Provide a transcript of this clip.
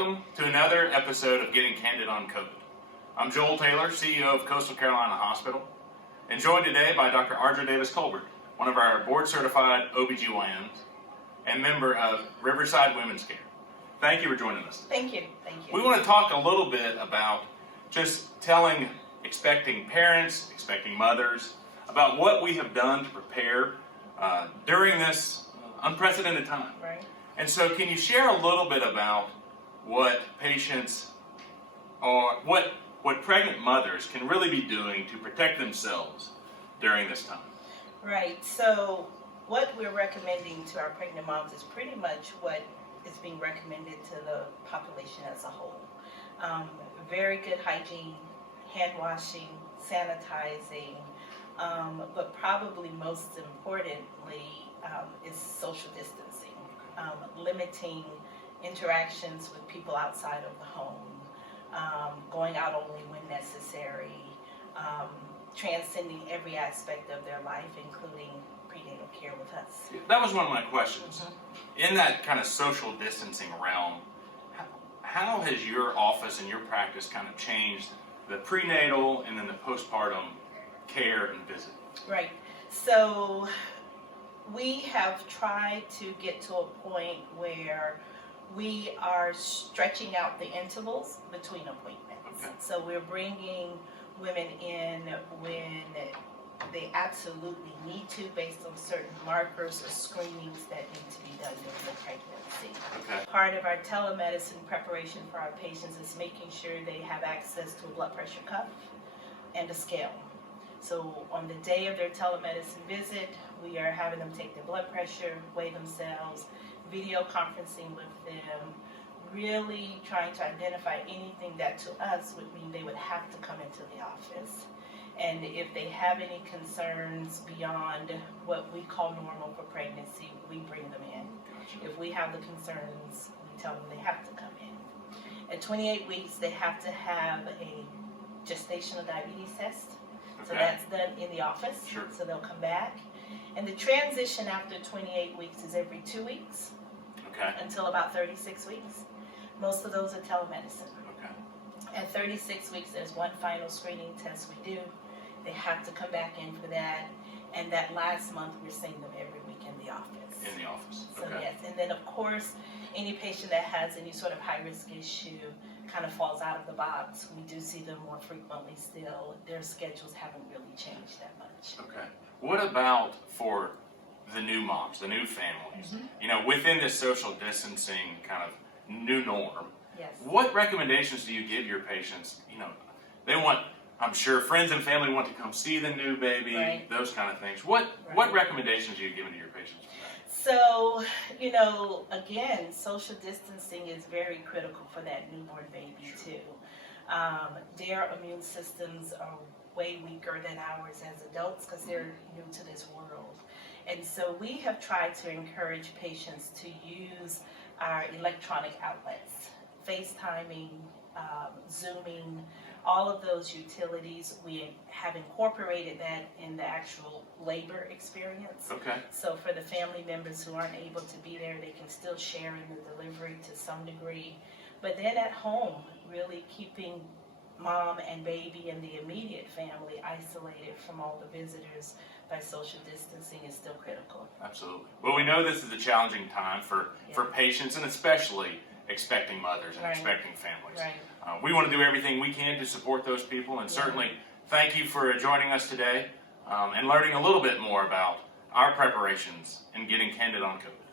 Welcome to another episode of Getting Candid on COVID. I'm Joel Taylor, CEO of Coastal Carolina Hospital, and joined today by Dr. Ardra Davis-Tolbert, one of our board-certified OBGYNs and member of Riverside Women's Care. Thank you for joining us. Thank you. Thank you. We want to talk a little bit about just telling expecting parents, expecting mothers, about what we have done to prepare during this unprecedented time. Right. And so can you share a little bit about what patients or what pregnant mothers can really be doing to protect themselves during this time? Right. So what we're recommending to our pregnant moms is pretty much what is being recommended to the population as a whole. Very good hygiene, hand washing, sanitizing, but probably most importantly is social distancing. Limiting interactions with people outside of the home, going out only when necessary, transcending every aspect of their life, including prenatal care with us. That was one of my questions. In that kind of social distancing realm, how has your office and your practice kind of changed the prenatal and then the postpartum care and visit? Right. So we have tried to get to a point where we are stretching out the intervals between appointments. Okay. So we're bringing women in when they absolutely need to, based on certain markers or screenings that need to be done during the pregnancy. Okay. Part of our telemedicine preparation for our patients is making sure they have access to a blood pressure cuff and a scale. So on the day of their telemedicine visit, we are having them take their blood pressure, weigh themselves, video conferencing with them, really trying to identify anything that to us would mean they would have to come into the office. And if they have any concerns beyond what we call normal for pregnancy, we bring them in. If we have the concerns, we tell them they have to come in. At 28 weeks, they have to have a gestational diabetes test. So that's done in the office. Sure. So they'll come back. And the transition after 28 weeks is every 2 weeks until about 36 weeks. Most of those are telemedicine. At 36 weeks, there's one final screening test we do. They have to come back in for that. And that last month, we're seeing them every week in the office. In the office. So yes, and then of course, any patient that has any sort of high-risk issue kind of falls out of the box. We do see them more frequently still. Their schedules haven't really changed that much. Okay. What about for the new moms, the new families? You know, within this social distancing kind of new norm, Yes. what recommendations do you give your patients? You know, they want, I'm sure friends and family want to come see the new baby, Right. those kind of things. What recommendations are you giving to your patients for that? So, you know, again, social distancing is very critical for that newborn baby too. Their immune systems are way weaker than ours as adults because they're new to this world. And so we have tried to encourage patients to use our electronic outlets, FaceTiming, Zooming, all of those utilities. We have incorporated that in the actual labor experience. Okay. So for the family members who aren't able to be there, they can still share in the delivery to some degree. But then at home, really keeping mom and baby and the immediate family isolated from all the visitors by social distancing is still critical. Absolutely. Well, we know this is a challenging time for patients and especially expecting mothers and expecting families. Right. We want to do everything we can to support those people, and certainly thank you for joining us today and learning a little bit more about our preparations and getting candid on COVID.